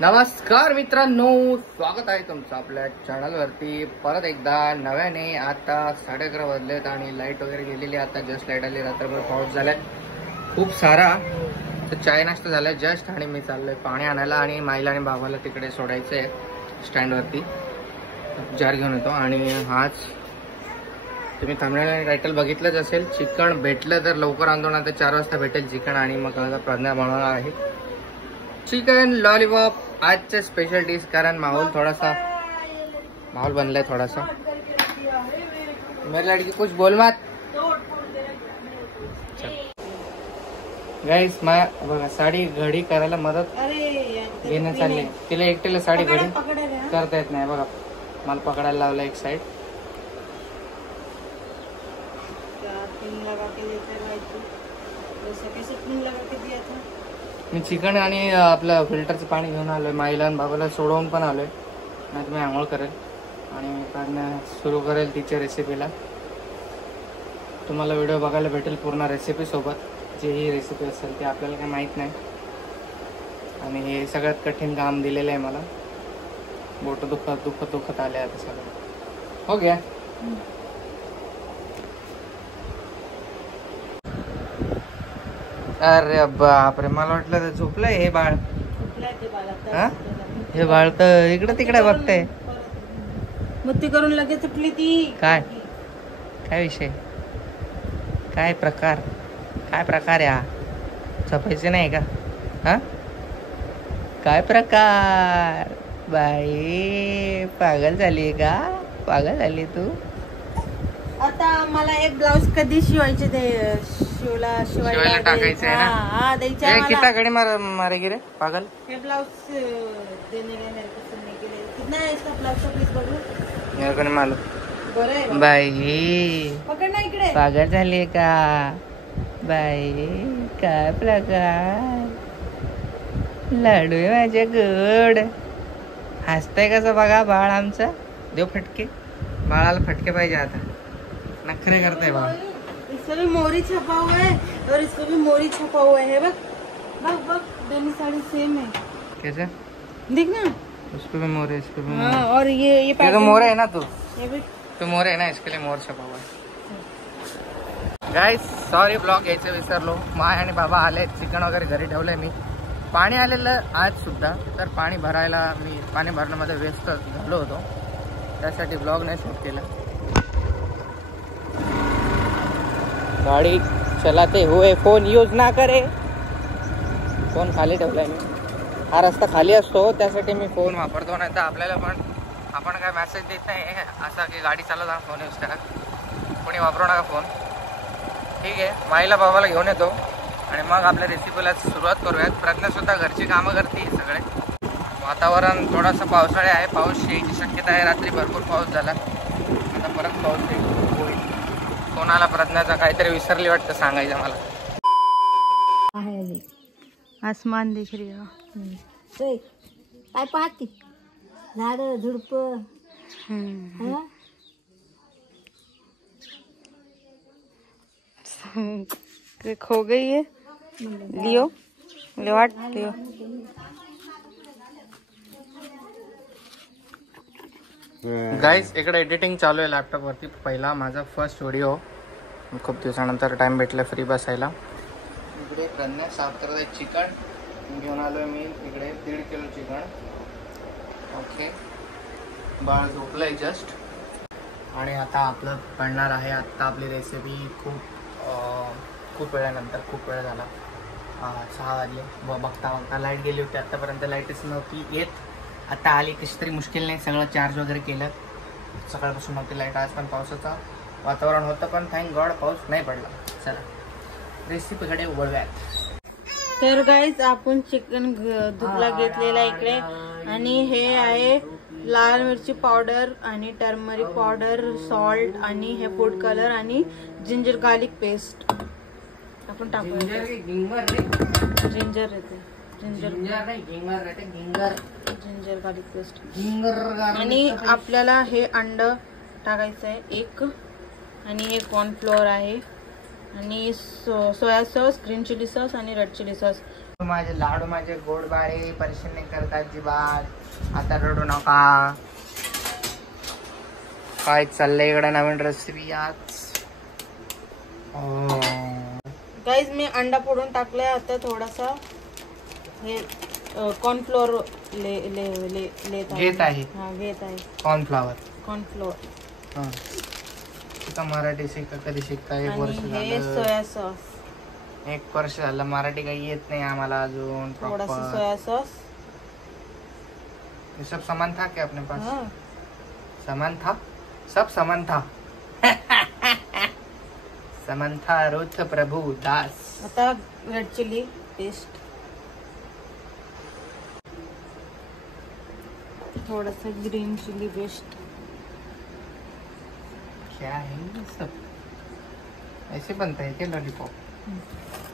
नमस्कार मित्रांनो, स्वागत आहे तुमचं आपल्या चॅनलवरती परत एकदा नव्याने। आता 11:30 वाजलेत आणि लाईट वगैरे गेलेली, आता जस्ट लाईट आली। रात्रभर पाऊस झालाय खूप सारा, तर चाय नाश्ता झालाय जस्ट आणि मी चाललोय पाणी आणायला आणि माईला आणि बाबाला तिकडे सोडायचंय स्टँडवरती। जार घेऊन येतो आणि आज तुम्ही थंबनेल आणि टायटल बघितलंच असेल, चिकन भेटलं तर लवकर आणतो ना, तर 4 वाजता भेटेल चिकन। आणि मग आता प्रज्ञा बनवणार आहे चिकन लॉलीपॉप, आजचे स्पेशल डिश। कारण माहौल बनलाय थोडासा। मेरे लड़की कुछ बोल मत। गाइस बघा साडी घडी करायला मदत घेणं चालले, तिला एकटीला साडी घडी करता येत नाही। बघा मला पकडायला लावला एक साइड। मी चिकन आणि आपलं फिल्टरचं पाणी घेऊन आलोय, माईला आणि बाबाला सोडवून पण आलोय। नाही तुम्ही आंघोळ करेल आणि प्रज्ञा सुरू करेल तिच्या रेसिपीला। तुम्हाला व्हिडिओ बघायला भेटेल पूर्ण रेसिपी सोबत, जी ही रेसिपी असेल ते आपल्याला काही माहीत नाही। आणि हे सगळ्यात कठीण काम दिलेलं आहे मला, बोट दुखत आले आता सगळं। हो गया। अरे बापरे, मला वाटलं तर झोपलंय हे बाळ। हे बाळ तर इकडे तिकडे बघतंय। मुत्ती करून लगेच उठली ती। काय विषय, काय प्रकार आहे हा? झोपायचे नाही का? हा काय प्रकार? बाई पागल झाली का? पागल झाली तू? आता मला एक ब्लाउज कधी शिवायचे, ते शिवायला टाकायचं आहे ना? हा द्यायचा मला। कितना घड़ी मारेगी रे पागल? ये ब्लाउज देने का मेरे को सुनने के लिए कितना है इसका ब्लाउज का पीस बघू? मेरे को नहीं मालूम। बरं आहे बाई पकड ना इकडे। पागल झाली का? बाई काय प्रकार? लाडू आहे माझे गोड। हसतंय कसं बघा बाळ आमचं। देव फटके, बाळाला फटके पाहिजे आता। नखरे करते बाळ। इसको भी मोरी छपा हुआ है और इसको भी मोरी छपा हुआ है। बघ दोनों साड़ी सेम है। कैसे देख ना, उसको भी मोर है, इसको भी मोर। हाँ, और ये तो मोर है ना, तू भी तो मोर है ना, इसके लिए मोर छपा हुआ है। गाइस सॉरी ब्लॉग यायचं विसरलो। माय आणि बाबा आले, चिकन वगैरे घरी ठेवलंय मी। पाणी आलेलं आज सुद्धा, तर पाणी भरण्यामध्ये व्यस्त झालो होतो, त्यासाठी ब्लॉग नाही शूट केला। गाड़ी चलाते हुए फोन यूज ना करे। फोन खाली ठेवलाय मी, हा रस्ता खाली असतो त्यासाठी मी फोन वापरतो, नाही तर आपल्याला पण आपण काय मेसेज देत नाही असा की गाडी चालवताना फोन यूज करा, कोणी वापरू नका फोन। ठीक आहे, माईला बाबाला घेऊन येतो आणि मग आपल्या रेसिपीला सुरुवात करूयात। प्रज्ञा सुद्धा घरची कामं करते सगळे। वातावरण थोडासा पावसाळी आहे, पाऊस यायची शक्यता आहे। रात्री भरपूर पाऊस झाला, आता परत पाऊस होईल। कोणाला प्रज्ञाचा काहीतरी विसरली वाटतं सांगायचं मला। आसमान दिख रही हो, काय पाहती? झाड झुडप खो गई है। लियो वाट लियो। गाइस इकडे एडिटिंग चालू आहे लॅपटॉप वरती। पहिला माझा फर्स्ट व्हिडिओ, खूप दिवसानंतर टाइम भेटला फ्री बसायला। इकडे प्रज्ञा साफ करत आहे चिकन, घेऊन आलोय मी इकडे 1.5 किलो चिकन। ओके, बाळ झोपलंय जस्ट आणि आता आपलं बनणार आहे आता आपली रेसिपी। खूप वेळानंतर, खूप वेळ झाला, 6 वाजले। बघता लाईट गेली होती, आतापर्यंत लाईटच नव्हती येत। आता आली कशी तरी मुश्किलने, सगळं चार्ज वगैरे केलं। सकाळपासून नव्हती लाईट, आज पण पावसाचं वातावरण होतं, पण थँक गॉड पाऊस नाही पडला। चला रेसिपीकडे वळूयात। तर गाईज आपण चिकन धुतला घेतलेला इकडे, आणि हे आहे लाल मिरची पावडर आणि टर्मरिक पावडर, सॉल्ट आणि हे फूड कलर आणि जिंजर गार्लिक पेस्ट आपण टाकूया। जिंजर गार्लिक पेस्ट आणि आपल्याला हे अंड टाकायचं आहे एक, आणि हे कॉर्नफ्लोअर आहे, आणि soya sauce, green chilli sauce आणि रेड चिली सॉस माझे लाडू माझे गोडबाळे परेशान नाही करतात अजिबात. आता रडू नका. काय चाललंय इकडे नवीन रेसिपी आज. गाईज मी अंडा फोडून टाकलाय. आता थोडासा हे कॉर्नफ्लोअर घेत आहे. घेत आहे कॉर्नफ्लॉवर. मराठी शिका कधी शिकता. एक वर्ष हे सोया सॉस. 1 वर्ष झालं मराठी काही येत नाही आम्हाला अजून. थोडासा सोया सॉस. ये सब सामान था क्या अपने पास? सामान था, सब सामान था. समंथा रुथ प्रभु दास. आता रेड चिली पेस्ट. थोड़ा ग्रीन चिली पेस्ट. क्या है ये सब? ऐसे बनता है क्या lollipop?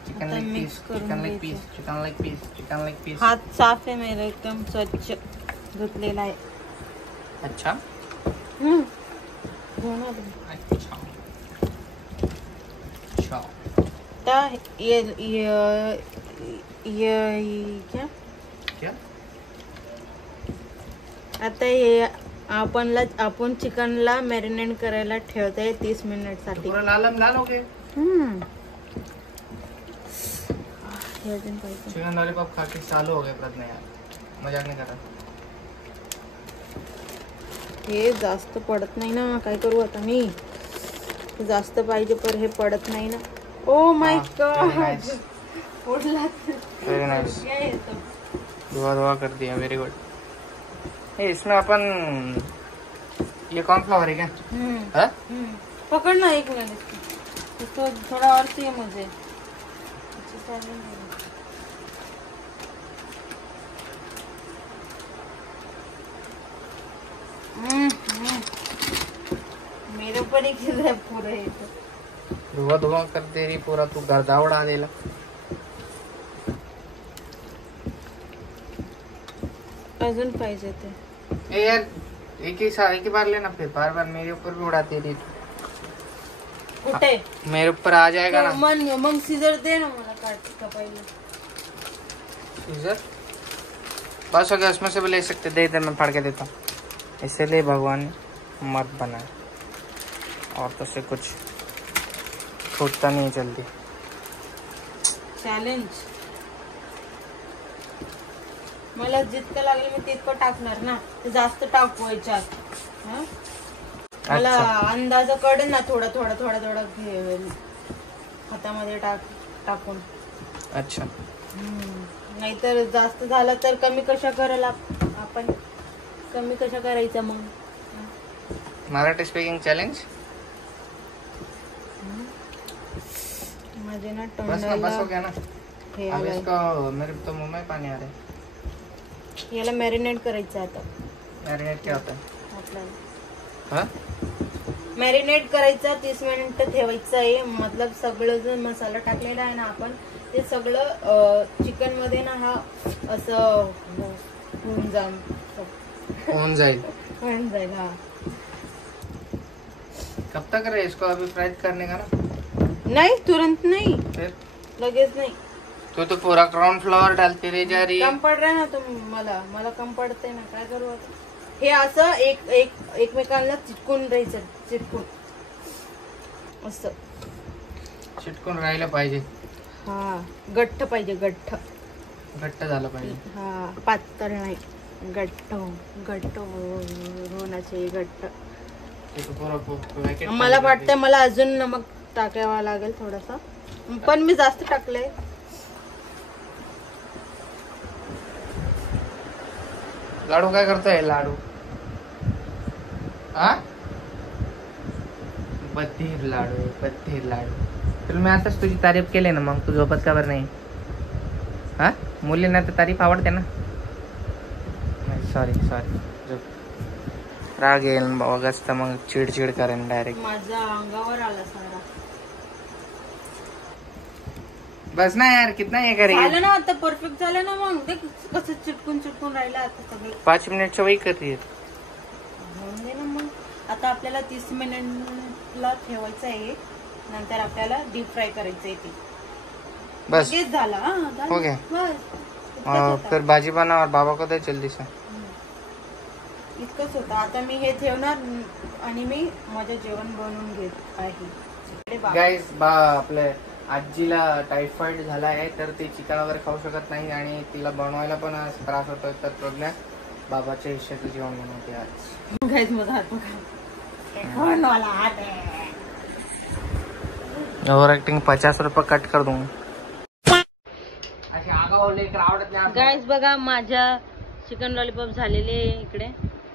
Chicken leg piece, chicken leg piece, chicken leg piece, chicken leg piece. हाथ साफ है मेरा एकदम स्वच्छ धुतलेला आहे. अच्छा. अच्छा. क्या क्या? आता हे आपण चिकनला मॅरिनेट करायला ठेवतोय 30 मिनिट साठी. पूरा लाल हो गए. चिकन लॉलीपॉप खा के चालू हो गए प्रज्ञा यार. मजाक नाही करा. हे जास्त पडत नाही ना. काय करू आता मी. जास्त पाहिजे पर हे पडत नाही ना. Oh my god. उडला. Very nice. दुआ कर दिया. Very good. इसमें अपन ये कॉर्नफ्लावर है क्या? पकड़ना एक मिनट इसको थोड़ा और चाहिए मुझे. मेरे ऊपर ही गिर रहा है पूरे. धुआं कर दे रही पूरा. तू गर्दा उड़ा देला. अजून पाहिजे ते. यार एक ही बार लेना. फिर बार बार मेरे ऊपर भी उड़ाती रही. कुठे मेरे ऊपर आ जाएगा ना. मग सीजर दे ना मला का पहिले. सीजर बस हो गया. उसमें से भी ले सकते. दे इधर मैं फाड़ के देता हूँ. इसलिए भगवान ने मत बनाए. और तो से कुछ छूटता नहीं जल्दी. चॅलेंज. मला जितकं लागेल मी तितकं टाकणार ना. ते जास्त टाकू याच्यात. मला अंदाज कळेल ना. थोडं थोडं थोडं थोडं हातामध्ये टाकून. अच्छा. नाहीतर जास्त झालं तर कमी कशा करायला आपण. कमी कशा करायचं मग. Marathi speaking challenge. माझे ना बस हो गया ना. हे अब इसको मेरे तो मुंह में पानी आ रहा है. याला मॅरिनेट करायचं आता. मॅरिनेट क्या होता है? आपल्याला मॅरिनेट करायचं 30 मिनिट ठेवायचं आहे. मतलब सगळं जो मसाला टाकलेला आहे ना आपण ते सगळं चिकन मध्ये ना हा असं होऊन जाईल. हा. कब तक रहे इसको अभी फ्राई करने का ना? नहीं तुरंत नहीं. फिर लगेच नाही. तो पूरा कॉर्नफ्लावर डालते रह जा रही है. कम पड रहा ना तुम. मला कम पडते ना. काय करू आता. हे असं एकमेकांना चिटकून राहायचं. असं चिटकून राहिलं पाहिजे. हा. गठ्ठ पाहिजे. गठ्ठ झालं पाहिजे. हा. पातळ नाही. गठ्ठ होण्याचे. गठ्ठ. मला वाटतं मला अजून नमक टाकावा लागेल थोडासा. पण मी जास्त टाकलंय. लाडू काय करतोय? लाडू बधीर लाडू. तुला मी आताच तुझी तारीफ केली ना. मग तू झोपत का बरं नाही? मुलींना तर तारीफ आवडते ना. सॉरी राग येईल बघाच तर मग चिडचिड करेन डायरेक्ट. माझ्या अंगावर आला सारा. बस ना यार. कितना हे करेल. झालं ना आता. परफेक्ट झालं ना. मग देख कसं चिटकून राहिलं आता सगळं. 5 मिनिटच्या वही कर रही है. होऊन दे ना मग. आता आपल्याला 30 मिनिटला ठेवायचं आहे. नंतर आपल्याला डीप फ्राय करायचं आहे ते. बस लगेच झाला हा, झालं. हो गया बस इतकंच होतं. फिर भाजी बना और बाबा को दे जल्दी से. इतकंच होतं. आता मी हे ठेवणार आणि मी माझं जेवण बनवून घेत आहे. इकडे बाबा. गाईज आपले आजीला टायफॉइड झाला आहे तर ती चिकन वगैरे खाऊ शकत नाही आणि तिला बनवायला पण त्रास होतोय तर प्रज्ञा बाबाच्या हिश्श्याचं जेवण बनवते आज. गाईज माझा हात बघा. बनवायला हात आहे. ओव्हर ऍक्टिंग 50 रुपये कट कर दूंगा. अशी आगाऊ लेकर आवडत नाही. गाईज बघा माझ्या चिकन लॉलीपॉप झालेले आहे इकडे.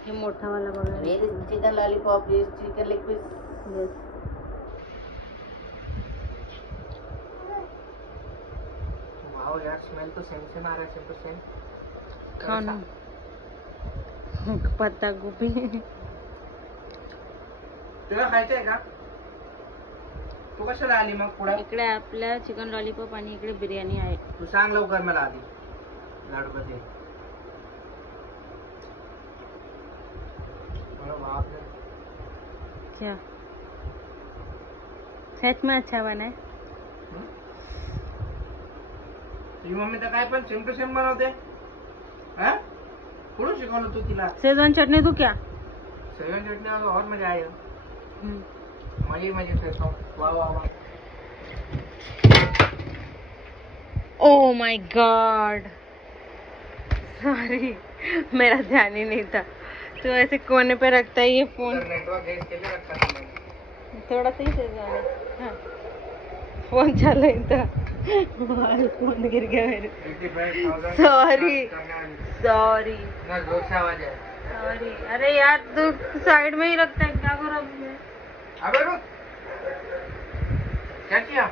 हे मोठावाला बघा. Chicken lollipop chicken leg piece. Wow यार स्मेल तो सेम सेम आ रहा है. Same to same. खाओ ना. पत्ता गोभी. तुला खायचंय का? तू कशाला आली मग पुढे? इकडे आपल्या चिकन लॉलीपॉप आणि इकडे बिर्याणी आहे. तू सांग लवकर मला आधी. लाडू कधी? क्या सच में अच्छा बना है? तुझी मम्मी तर काय पण सेम टू सेम बनवते. हा? कुठून शिकवलं तू तिला? शेजवान चटनी तू क्या? सेवन चटणी और मजा आयो. मजे से खाओ. वाह वाह वाह. ओह माय गॉड, सॉरी मेरा ध्यान ही नहीं था. तो ऐसे कोने पे रखता है ये फोन. नेटवर्क गेट के लिए रखा था. थोड़ा सा ही शेजवान है. हाँ. फोन चल रही था. फोन गिर गया मेरे. 55,000. सॉरी ना जोर से आवाज है. सॉरी. अरे यार तू साइड में ही रखता है, क्या करूँ अब मैं? अबे रुक. क्या किया?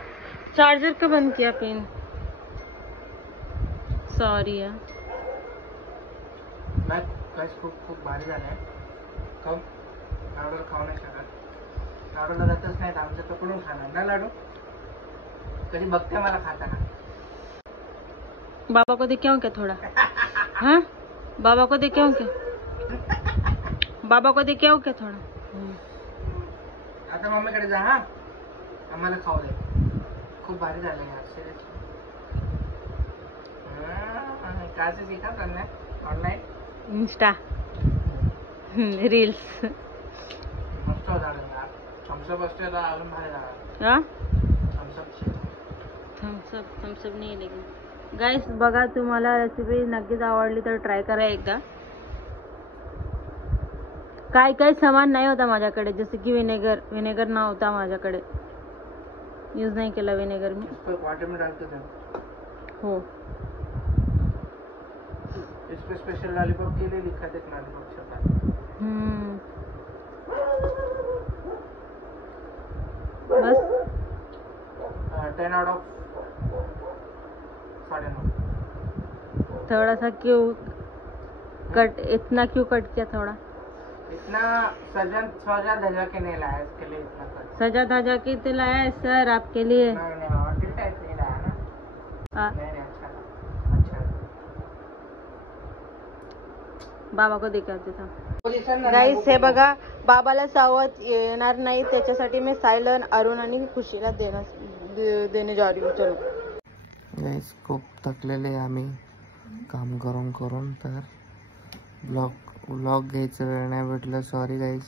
चार्जर का बंद किया पिन. सॉरी यार. मैं खूप खूप भारी झालंय. खाऊ लाडू खाऊ नाही शकत. लाडूला जातच नाहीत आमचं तर कुठून खाणार ना लाडू. कधी बघते मला खाताना. बाबा को देखें क्या थोड़ा? हाँ बाबा को देखें क्या? बाबा को देखें क्या थोड़ा? आता मम्मीकडे जा. हा आम्हाला खाऊ दे. खूप भारी झालं यार सिरियसली. काय से सीखा करना ऑनलाइन? Insta reels. मस्त झालं यार. थम्सअप असते तर अजून भारी झालं. हाँ थम्सअप थम्सअप नाही लेकिन. गाईस बघा तुम्हाला रेसिपी नक्कीच आवडली तर ट्राय करा एकदा. काय काय सामान नाही होता माझ्याकडे, जसे की विनेगर नव्हता माझ्याकडे. यूज नाही केला विनेगर मी. इस पर वाटर में डालते थे. हो इस पे स्पेशल लॉलीपॉप के लिए लिखा था लॉलीपॉप छोटा. बस 10 आउट ऑफ 9.5. थोड़ा सा क्यों कट, इतना क्यों कट किया थोड़ा? इतना सजा धजा के नहीं लाया इसके लिए इतना कट. सजा धजा के तो लाया है सर आपके लिए. नहीं ऑर्डर टाइप नहीं लाया ना. हाँ. नहीं अच्छा. बाबा को देखाते था. गाईस हे बघा बाबाला सावध येणार नाही त्याच्यासाठी मी सायलन, अरुण आणि खुशीला देणे जा रही हूँ. चलो गाईस खूप थकलेले आम्ही काम करून तर व्लॉग घ्यायचं वेळ नाही भेटलं. Sorry guys.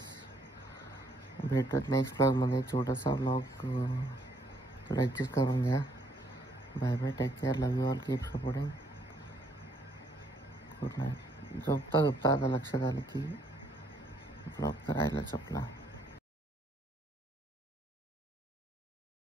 भेटत नेक्स्ट ब्लॉगमध्ये छोटासा व्लॉग. थोडं ॲडजस्ट करून घ्या. Bye bye. Take care. Love you all. Keep supporting. Good night. झोपता आता लक्षात आलं की ब्लॉग करायला चपला.